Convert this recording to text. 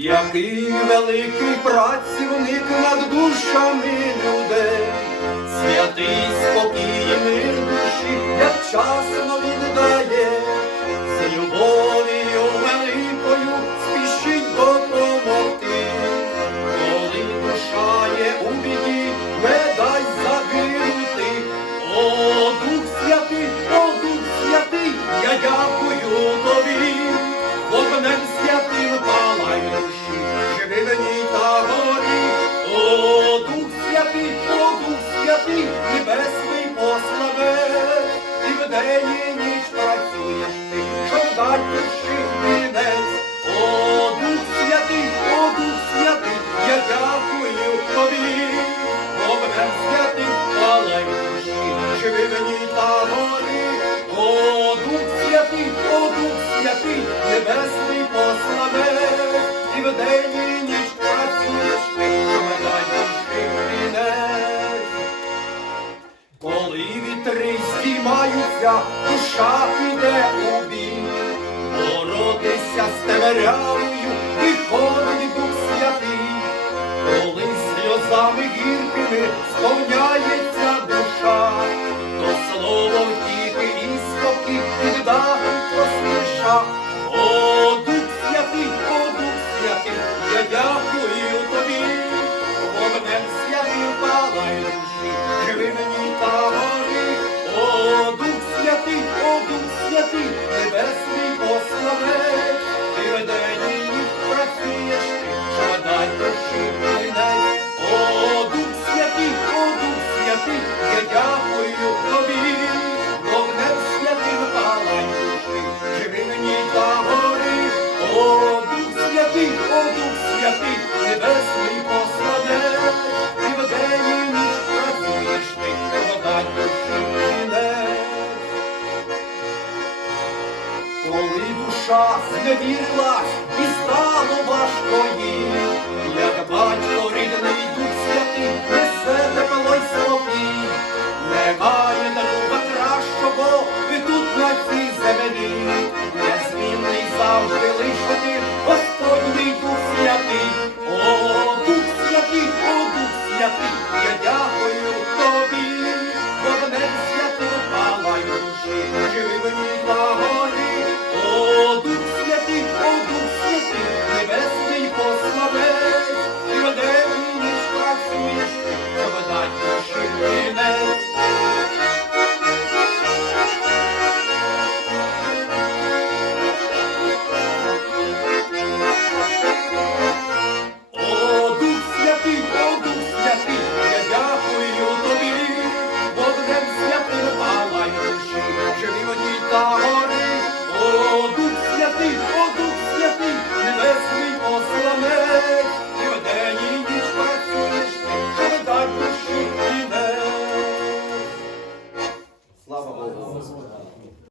Який великий працівник над душами людей. диви та гори, о Дух святий, о Дух святий, небесний послане, і в день і ніч працюєш ти, що медай. Коли вітри здіймаються, душа піде у бій, боротися з і виходить Дух святий, коли сльозами гіркими сповняє. go. душа зневірила і стала.